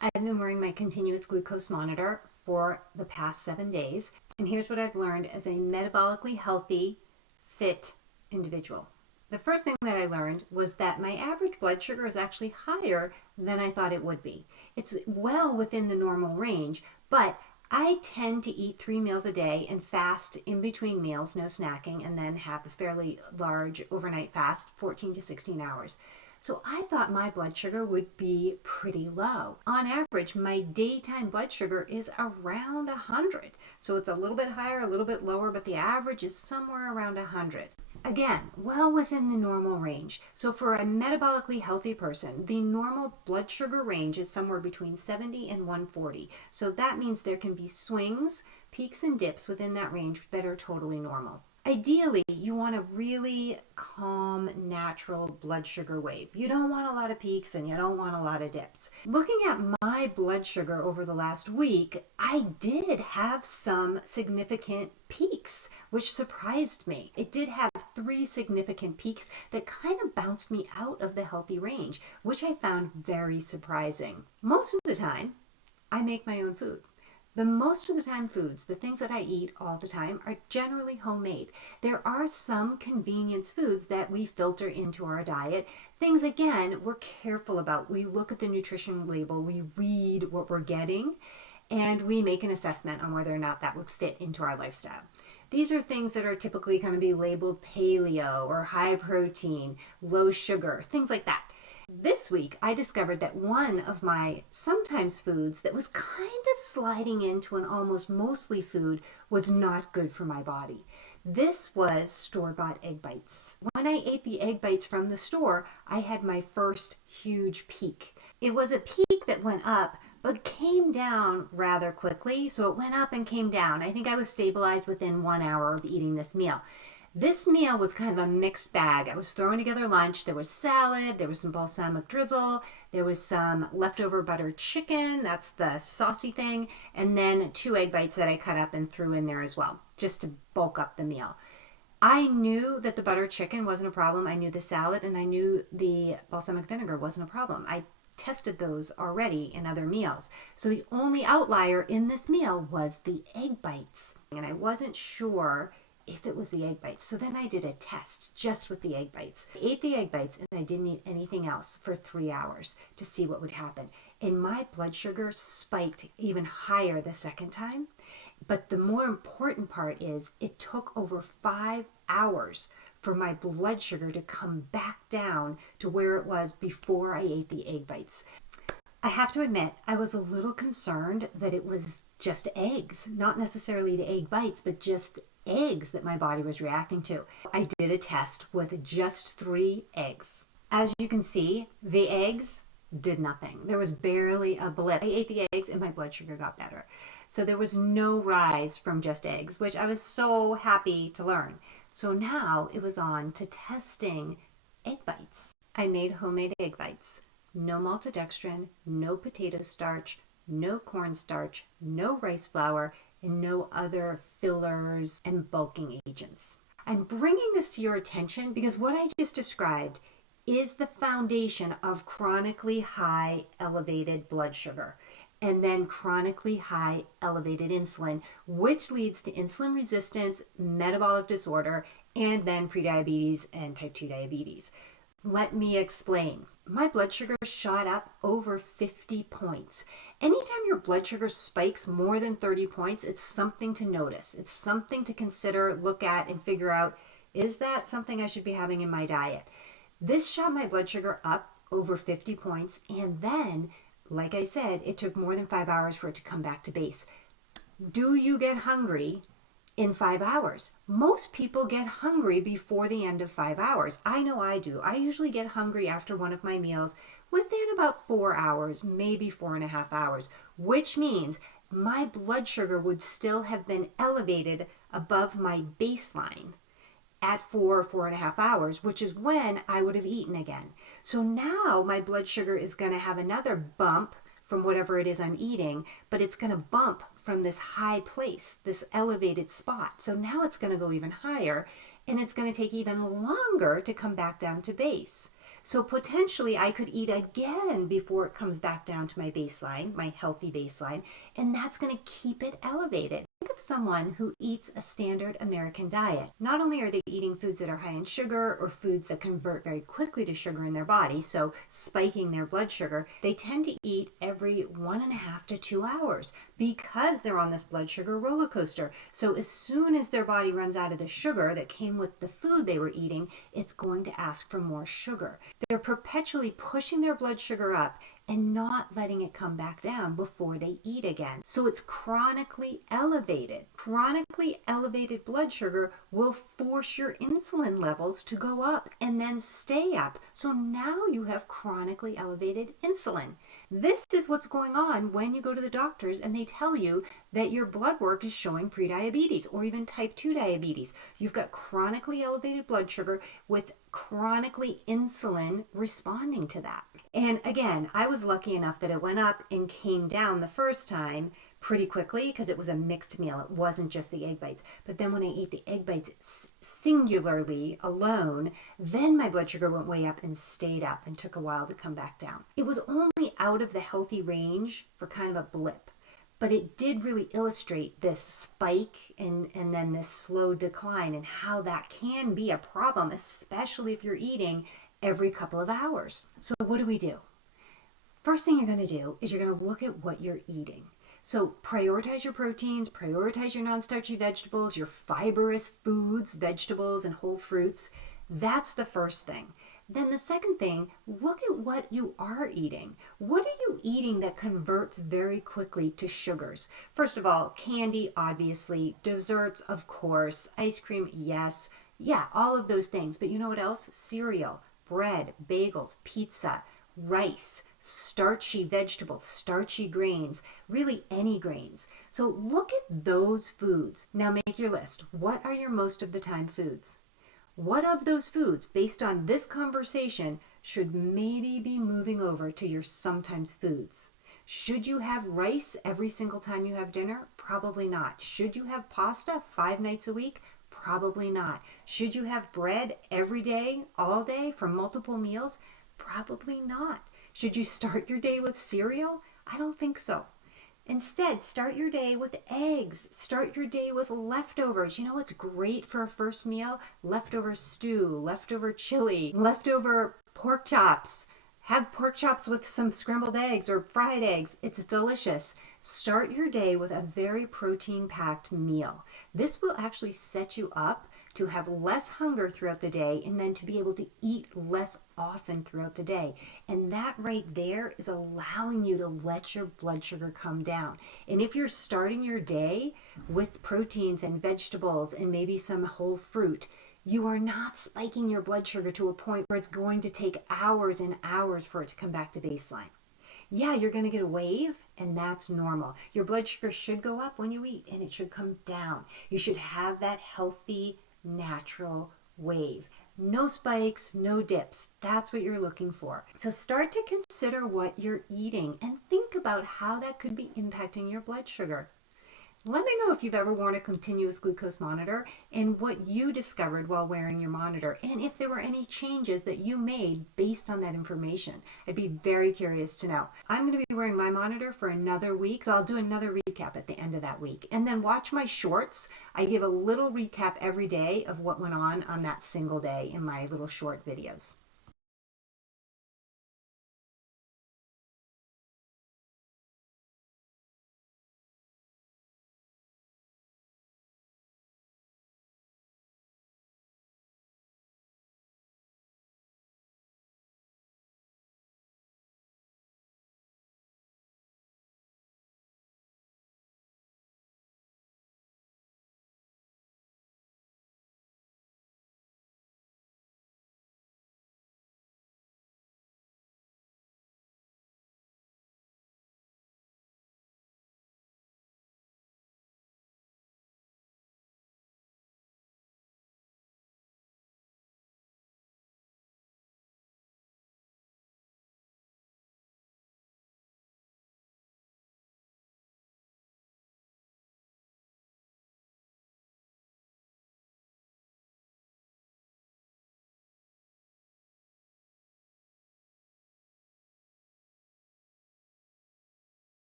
I've been wearing my continuous glucose monitor for the past 7 days, and here's what I've learned as a metabolically healthy, fit individual. The first thing that I learned was that my average blood sugar is actually higher than I thought it would be. It's well within the normal range, but I tend to eat 3 meals a day and fast in between meals, no snacking, and then have a fairly large overnight fast, 14 to 16 hours. So I thought my blood sugar would be pretty low. On average, my daytime blood sugar is around 100. So it's a little bit higher, a little bit lower, but the average is somewhere around 100. Again, well within the normal range. So for a metabolically healthy person, the normal blood sugar range is somewhere between 70 and 140. So that means there can be swings, peaks and dips within that range that are totally normal. Ideally, you want a really calm, natural blood sugar wave. You don't want a lot of peaks and you don't want a lot of dips. Looking at my blood sugar over the last week, I did have some significant peaks, which surprised me. It did have 3 significant peaks that kind of bounced me out of the healthy range, which I found very surprising. Most of the time, I make my own food. The most of the time foods, the things that I eat all the time, are generally homemade. There are some convenience foods that we filter into our diet. Things, again, we're careful about. We look at the nutrition label, we read what we're getting, and we make an assessment on whether or not that would fit into our lifestyle. These are things that are typically going to be labeled paleo or high protein, low sugar, things like that. This week, I discovered that one of my sometimes foods that was kind of sliding into an almost mostly food was not good for my body. This was store-bought egg bites. When I ate the egg bites from the store, I had my first huge peak. It was a peak that went up, but came down rather quickly. So it went up and came down. I think I was stabilized within 1 hour of eating this meal. This meal was kind of a mixed bag. I was throwing together lunch. There was salad, there was some balsamic drizzle, there was some leftover buttered chicken, that's the saucy thing, and then 2 egg bites that I cut up and threw in there as well, just to bulk up the meal. I knew that the buttered chicken wasn't a problem. I knew the salad, and I knew the balsamic vinegar wasn't a problem. I tested those already in other meals. So the only outlier in this meal was the egg bites. And I wasn't sure if it was the egg bites. So then I did a test just with the egg bites. I ate the egg bites and I didn't eat anything else for 3 hours to see what would happen. And my blood sugar spiked even higher the second time. But the more important part is it took over 5 hours for my blood sugar to come back down to where it was before I ate the egg bites. I have to admit, I was a little concerned that it was just eggs, not necessarily the egg bites, but just eggs that my body was reacting to. I did a test with just 3 eggs. As you can see, the eggs did nothing. There was barely a blip. I ate the eggs and my blood sugar got better. So there was no rise from just eggs, which I was so happy to learn. So now it was on to testing egg bites. I made homemade egg bites. No maltodextrin, no potato starch, no cornstarch, no rice flour, and no other fillers and bulking agents. I'm bringing this to your attention because what I just described is the foundation of chronically high elevated blood sugar and then chronically high elevated insulin, which leads to insulin resistance, metabolic disorder, and then prediabetes and type 2 diabetes. Let me explain. My blood sugar shot up over 50 points. Anytime your blood sugar spikes more than 30 points, it's something to notice. It's something to consider, look at, and figure out, is that something I should be having in my diet? This shot my blood sugar up over 50 points, and then, like I said, it took more than 5 hours for it to come back to base. Do you get hungry in 5 hours? Most people get hungry before the end of 5 hours. I know I do. I usually get hungry after one of my meals within about 4 hours, maybe 4.5 hours, which means my blood sugar would still have been elevated above my baseline at 4.5 hours, which is when I would have eaten again. So now my blood sugar is going to have another bump from whatever it is I'm eating, but it's going to bump from this high place, this elevated spot. So now it's going to go even higher, and it's going to take even longer to come back down to base. So potentially I could eat again before it comes back down to my baseline, my healthy baseline, and that's going to keep it elevated. Think of someone who eats a standard American diet. Not only are they eating foods that are high in sugar or foods that convert very quickly to sugar in their body, so spiking their blood sugar, they tend to eat every 1.5 to 2 hours because they're on this blood sugar roller coaster. So as soon as their body runs out of the sugar that came with the food they were eating, it's going to ask for more sugar. They're perpetually pushing their blood sugar up and not letting it come back down before they eat again. So it's chronically elevated. Chronically elevated blood sugar will force your insulin levels to go up and then stay up. So now you have chronically elevated insulin. This is what's going on when you go to the doctors and they tell you that your blood work is showing prediabetes or even type 2 diabetes. You've got chronically elevated blood sugar with chronically insulin responding to that. And again, I was lucky enough that it went up and came down the first time pretty quickly because it was a mixed meal. It wasn't just the egg bites. But then when I ate the egg bites singularly alone, then my blood sugar went way up and stayed up and took a while to come back down. It was only out of the healthy range for kind of a blip. But it did really illustrate this spike and then this slow decline and how that can be a problem, especially if you're eating every couple of hours. So what do? First thing you're going to do is you're going to look at what you're eating. So prioritize your proteins, prioritize your non-starchy vegetables, your fibrous foods, vegetables and whole fruits. That's the first thing. Then the second thing, look at what you are eating. What are you eating that converts very quickly to sugars? First of all, candy, obviously, desserts, of course, ice cream, yes. Yeah, all of those things. But you know what else? Cereal, bread, bagels, pizza, rice, starchy vegetables, starchy grains, really any grains. So look at those foods. Now make your list. What are your most of the time foods? What of those foods, based on this conversation, should maybe be moving over to your sometimes foods? Should you have rice every single time you have dinner? Probably not. Should you have pasta 5 nights a week? Probably not. Should you have bread every day, all day, for multiple meals? Probably not. Should you start your day with cereal? I don't think so. Instead, start your day with eggs. Start your day with leftovers. You know what's great for a first meal? Leftover stew, leftover chili, leftover pork chops. Have pork chops with some scrambled eggs or fried eggs. It's delicious. Start your day with a very protein-packed meal. This will actually set you up to have less hunger throughout the day and then to be able to eat less often throughout the day. And that right there is allowing you to let your blood sugar come down. And if you're starting your day with proteins and vegetables and maybe some whole fruit, you are not spiking your blood sugar to a point where it's going to take hours and hours for it to come back to baseline. Yeah, you're going to get a wave, and that's normal. Your blood sugar should go up when you eat, and it should come down. You should have that healthy, natural wave. No spikes, no dips. That's what you're looking for. So start to consider what you're eating and think about how that could be impacting your blood sugar. Let me know if you've ever worn a continuous glucose monitor and what you discovered while wearing your monitor, and if there were any changes that you made based on that information. I'd be very curious to know. I'm going to be wearing my monitor for another week, so I'll do another recap at the end of that week. And then watch my shorts. I give a little recap every day of what went on that single day in my little short videos.